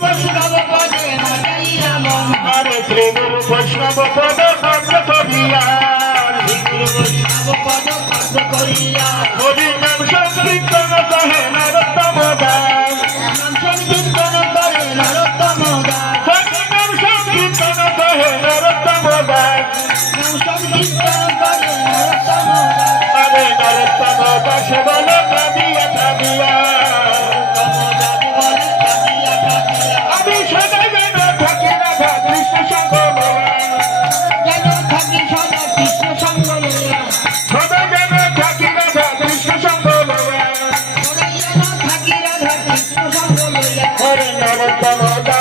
বৈষ্ণব পদে মানাইয়া মন আরে শ্রী গুরু বৈষ্ণব পদ ভদ্র করিয়া বৈষ্ণব পদ ভদ্র করিয়া হরি নাম সংকীর্তন কহে নরোত্তম দাস নাম সংকীর্তন করে নরোত্তম দাস হরি নাম সংকীর্তন কহে নরোত্তম দাস নাম সংকীর্তন করে নরোত্তম দাস আরে নরোত্তম দাস বলে কাঁদিয়া কাঁদিয়া আমি সদা যেন থাকি রাধা কৃষ্ণ সঙ্গ লয়া যেন থাকি সদা কৃষ্ণ সঙ্গ লইয়া সদা যেন থাকি রাধা কৃষ্ণ সঙ্গ লয়া যেন থাকি রাধা কৃষ্ণ সঙ্গ লইয়া হরে নরোত্তম দাস